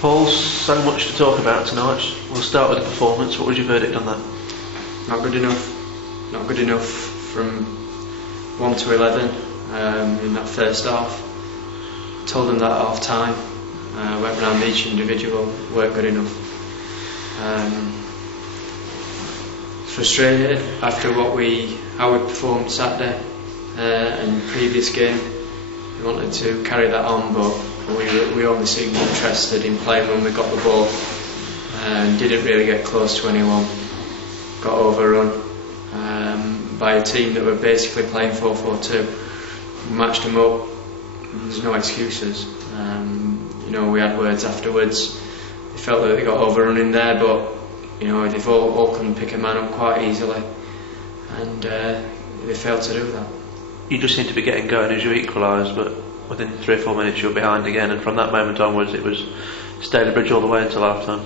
Paul, so much to talk about tonight. We'll start with the performance. What was your verdict on that? Not good enough. Not good enough from 1 to 11 in that first half. Told them that at half time. Went round each individual. Weren't good enough. Frustrated after how we performed Saturday and previous game. We wanted to carry that on, but we only seemed interested in playing when we got the ball and didn't really get close to anyone. Got overrun by a team that were basically playing 4-4-2. We matched them up. There's no excuses. We had words afterwards. They felt that they got overrun in there, but they've all couldn't pick a man up quite easily, and they failed to do that. You just seemed to be getting going as you equalised, but within 3 or 4 minutes you were behind again, and from that moment onwards it was Stalybridge all the way until half time.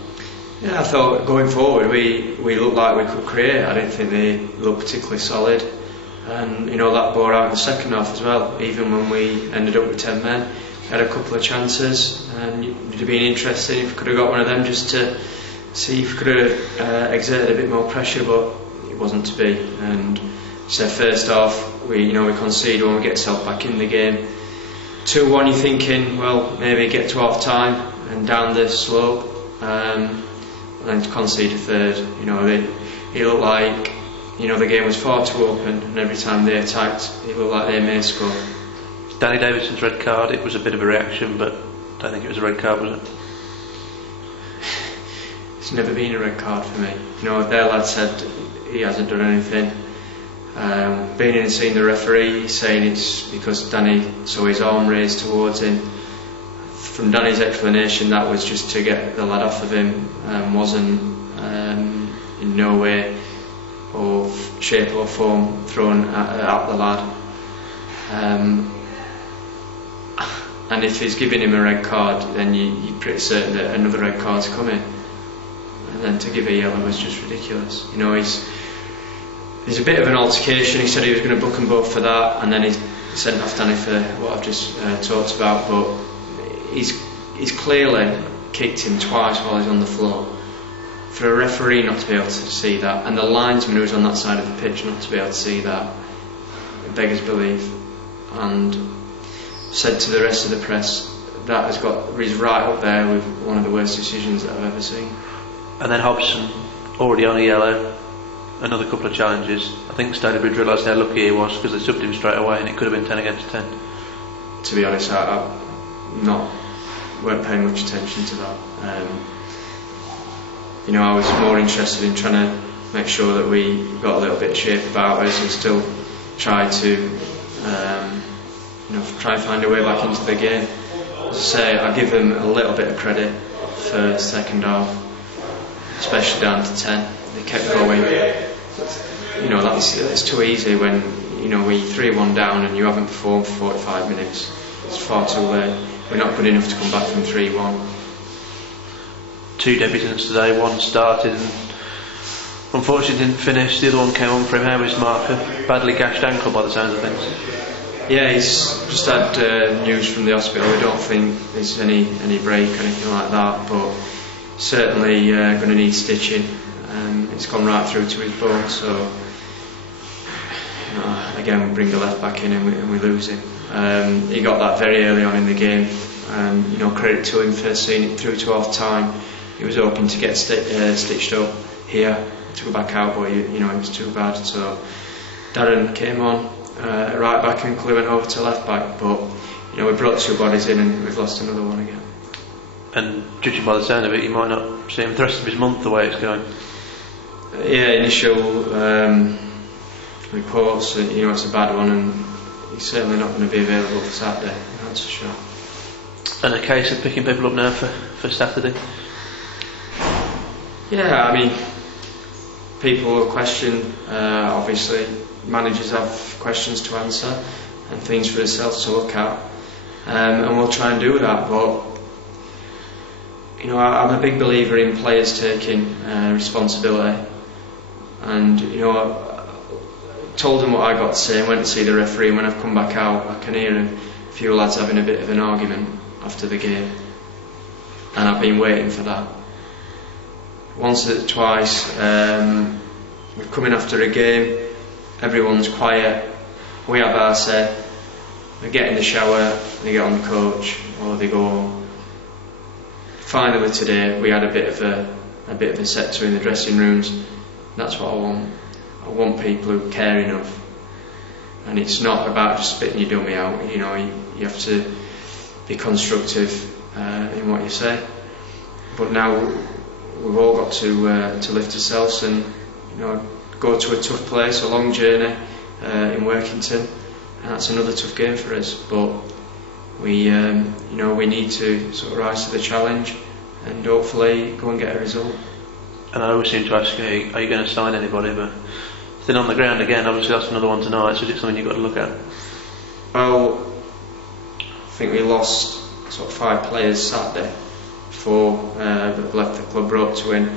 Yeah, I thought going forward we looked like we could create. I didn't think they looked particularly solid, and that bore out in the second half as well. Even when we ended up with 10 men, we had a couple of chances, and it'd have been interesting if we could have got one of them just to see if we could have exerted a bit more pressure, but it wasn't to be. And so first half we concede when we get ourselves back in the game. 2-1, you're thinking, well, maybe get to half time and down the slope, and then to concede a third. It looked like the game was far too open, and every time they attacked it looked like they may score. Danny Davidson's red card, it was a bit of a reaction, but I don't think it was a red card, was it? It's never been a red card for me. Their lad said he hasn't done anything. Being in and seeing the referee, he's saying it's because Danny saw his arm raised towards him. From Danny's explanation, that was just to get the lad off of him, wasn't in no way or shape or form thrown at the lad. And if he's giving him a red card, then you're pretty certain that another red card's coming. And then to give a yellow was just ridiculous. There's a bit of an altercation. He said he was going to book them both for that, and then he sent off Danny for what I've just talked about. But he's clearly kicked him twice while he's on the floor. For a referee not to be able to see that, and the linesman who was on that side of the pitch not to be able to see that, it beggars belief. And said to the rest of the press, that he's right up there with one of the worst decisions that I've ever seen. And then Hobson, already on a yellow. Another couple of challenges. I think Stalybridge realised how lucky he was because they subbed him straight away, and it could have been 10 against 10. To be honest, I weren't paying much attention to that. I was more interested in trying to make sure that we got a little bit of shape about us and still try to try and find a way back into the game. As I say, I give them a little bit of credit for the second half, especially down to 10. They kept going. That's too easy when we're 3-1 down and you haven't performed for 45 minutes. It's far too late. We're not good enough to come back from 3-1. 2 debutants today. One started and unfortunately didn't finish. The other one came on for him. How was Marker? Badly gashed ankle by the sounds of things. Yeah, he's just had news from the hospital. We don't think there's any break or anything like that, but certainly going to need stitching. It's gone right through to his bone, so again we bring the left back in and we lose him. He got that very early on in the game, and credit to him for seeing it through to half time. He was hoping to get stitched up here to go back out, but it was too bad. So Darren came on right back and Chloe went over to left back, but we brought 2 bodies in and we've lost another one again. And judging by the sound of it, you might not see him the rest of his month the way it's going. Yeah, initial reports, it's a bad one, and he's certainly not going to be available for Saturday, that's for sure. And a case of picking people up now for Saturday? Yeah, people will question, obviously managers have questions to answer and things for themselves to look at, and we'll try and do that, but I'm a big believer in players taking responsibility, and I told them what I got to say and went to see the referee, and when I've come back out I can hear a few lads having a bit of an argument after the game. and I've been waiting for that. Once or twice, we're coming after a game, everyone's quiet, we have our say, they get in the shower, they get on the coach, or they go home. Finally today, we had a bit of a sector in the dressing rooms. That's what I want. I want people who care enough. And it's not about just spitting your dummy out, you know, you have to be constructive in what you say. But now we've all got to lift ourselves and, you know, go to a tough place, a long journey in Workington, and that's another tough game for us. But we need to sort of rise to the challenge and hopefully go and get a result. And I always seem to ask you, are you going to sign anybody? But then on the ground again, obviously that's another one tonight, so it's something you've got to look at. Well, I think we lost sort of 5 players Saturday, 4 that have left the club, brought to win.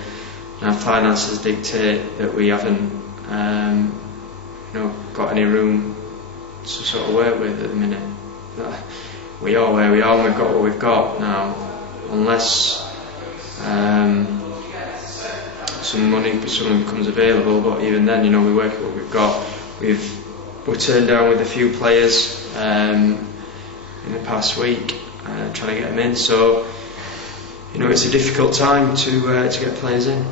And our finances dictate that we haven't got any room to sort of work with at the minute. We are where we are and we've got what we've got now. Unless some money becomes available, but even then, you know, we work with what we've got. We're turned down with a few players in the past week, trying to get them in. So, you know, it's a difficult time to get players in.